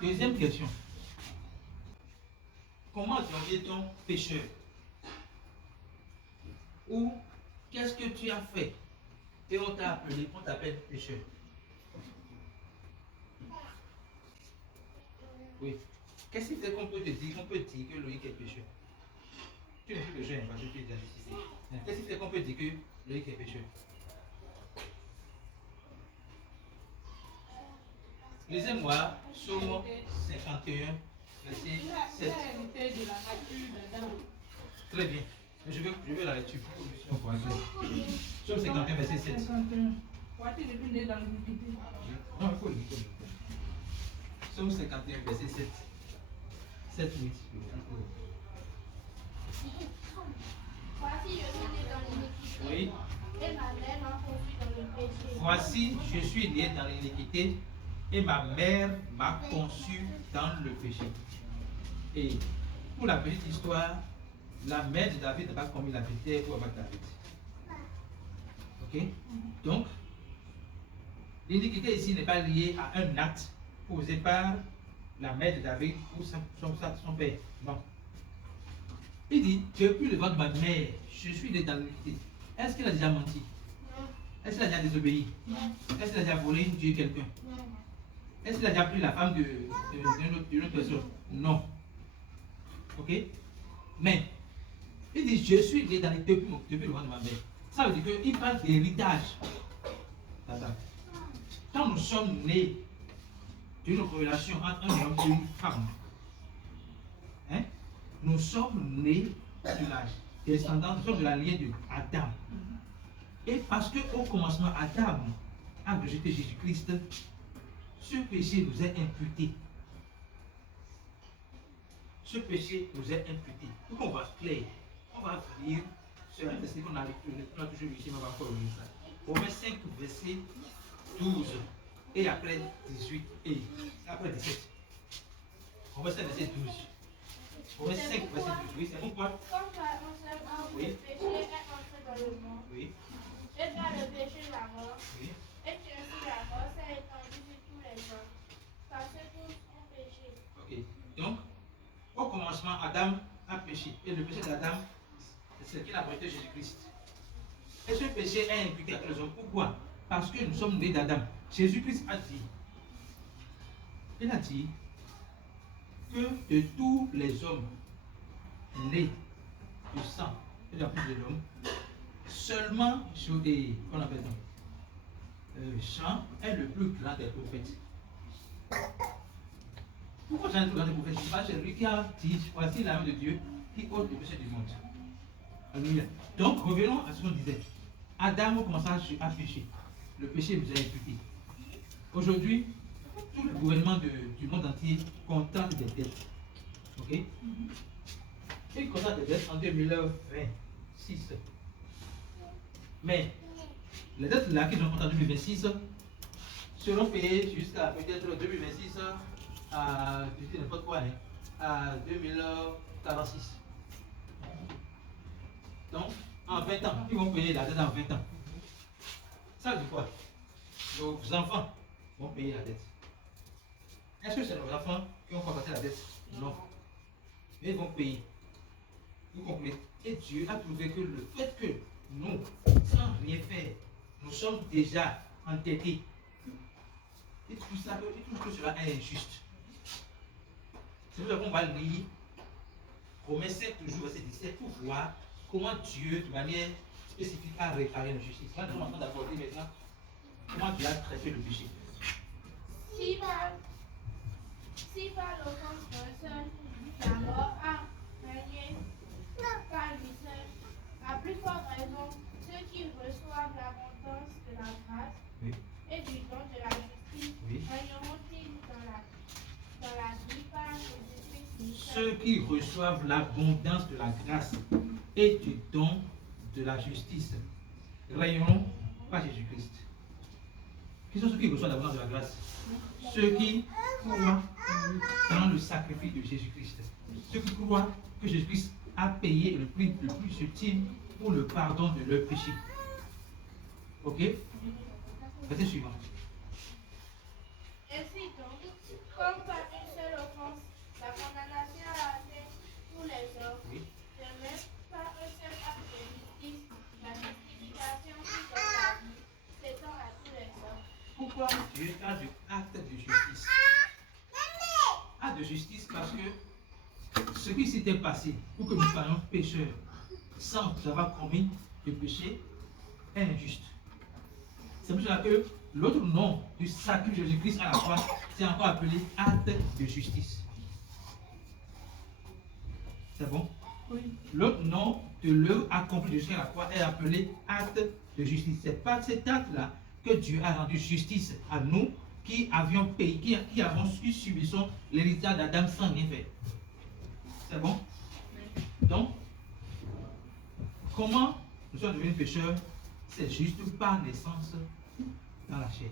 Deuxième question. Comment devient-on pécheur? Ou qu'est-ce que tu as fait et on t'a appelé, on t'appelle pécheur? Oui. Qu'est-ce qui fait qu'on peut te dire, que Loïc est pécheur? Tu n'es plus pécheur, parce que tu es déjà justifié. Qu'est-ce qui fait qu'on peut dire que Loïc est pécheur? Lisez-moi Psaume 51, verset 7. Très bien. Je veux la lecture. Psaume 51, verset 7. Non, il faut lire. Psaume 51, verset 7. 7, 8. Voici, je suis né dans l'iniquité. Oui. Et ma mère m'a conçu dans le péché. Voici, je suis né dans l'iniquité et ma mère m'a conçu dans le péché. Et pour la petite histoire, la mère de David n'a pas commis l'adultère pour avoir David. Ok? Donc, l'iniquité ici n'est pas liée à un acte posé par la mère de David ou son père. Non. Il dit, depuis le ventre de ma mère, je suis né dans l'iniquité. Est-ce qu'il a déjà menti? Non. Est-ce qu'il a déjà désobéi? Non. Est-ce qu'il a déjà volé, tué quelqu'un? Non. Est-ce qu'il a déjà pris la femme d'une autre personne? Non. Ok? Mais, il dit, je suis né dans l'iniquité depuis le ventre de ma mère. Ça veut dire qu'il parle d'héritage. Quand nous sommes nés d'une relation entre un homme et une femme, hein, nous sommes nés de la descendance, nous sommes de la lignée d'Adam. Et parce qu'au commencement, Adam a rejeté Jésus-Christ, ce péché nous est imputé. Ce péché nous est imputé. Donc on va clair, on va lire sur un verset qu'on a toujours lu ici, mais on va encore lire ça. Romains 5, verset 12. Et après 18 et après 17. Romains 5, verset 12. Romains 5, verset 12. Oui, c'est pourquoi? Comme par un seul homme, Oui. le péché est entré dans le monde. Oui. Et par le péché, la mort. Oui. Et ainsi la mort s'est étendue sur tous les hommes. Parce que tous ont péché. Ok. Donc, au commencement, Adam a péché. Et le péché d'Adam, c'est ce qu'il a rejeté Jésus-Christ. Et ce péché est imputé à tous les hommes. Pourquoi? Parce que nous sommes nés d'Adam. Jésus-Christ a dit, il a dit que de tous les hommes nés du sang et de la bouche de l'homme, seulement qu'on appelle Jean est le plus grand des prophètes. Pourquoi Jean est le plus grand des prophètes? C'est parce que c'est lui qui a dit, voici l'âme de Dieu qui ôte le péché du monde. Alléluia. Donc revenons à ce qu'on disait. Adam commença à pécher. Le péché nous a imputé. Aujourd'hui, tout le gouvernement du monde entier contracte des dettes. Ok? Il contracte des dettes en 2026. Mais les dettes là qu'ils ont contractées en 2026 seront payées jusqu'à peut-être 2026 à, je dis n'importe quoi, hein, à 2046. Donc, en 20 ans, ils vont payer la dette en 20 ans. Ça veut dire quoi? Nos enfants vont payer la dette. Est-ce que c'est nos enfants qui ont contracté la dette? Non. Mais ils vont payer. Vous comprenez? Et Dieu a trouvé que le fait que nous, sans rien faire, nous sommes déjà entêtés. Il trouve que cela est injuste. C'est pour ça qu'on va lire Romains 7, toujours verset 17, pour voir comment Dieu, de manière spécifique, a réparé l'injustice. Là, nous sommes en train d'aborder maintenant comment Dieu a traité le péché. Si par l'offense d'un seul, la mort a régné par lui seul, à plus forte raison, ceux qui reçoivent l'abondance de la grâce Oui. et du don de la justice Oui. régneront-ils dans la vie par Jésus-Christ. Ceux qui reçoivent l'abondance de la grâce et du don de la justice régneront par Jésus-Christ. Qui sont ceux qui reçoivent l'abondance de la grâce? Ceux qui croient dans le sacrifice de Jésus-Christ. Ceux qui croient que Jésus-Christ a payé le prix le plus ultime pour le pardon de leurs péchés. Ok? Verset suivant. Ainsi donc, comme par une acte de justice parce que ce qui s'était passé pour que nous soyons pécheurs sans avoir commis le péché est injuste. C'est pour cela que l'autre nom du sacrifice de Jésus-Christ à la croix, c'est encore appelé acte de justice. C'est bon? Oui. L'autre nom de l'œuvre accomplie de Jésus à la croix est appelé acte de justice. C'est par cet acte-là que Dieu a rendu justice à nous qui avions payé, qui avons subissons l'héritage d'Adam sans rien faire. C'est bon? Donc, comment nous sommes devenus pécheurs? C'est juste par naissance dans la chair.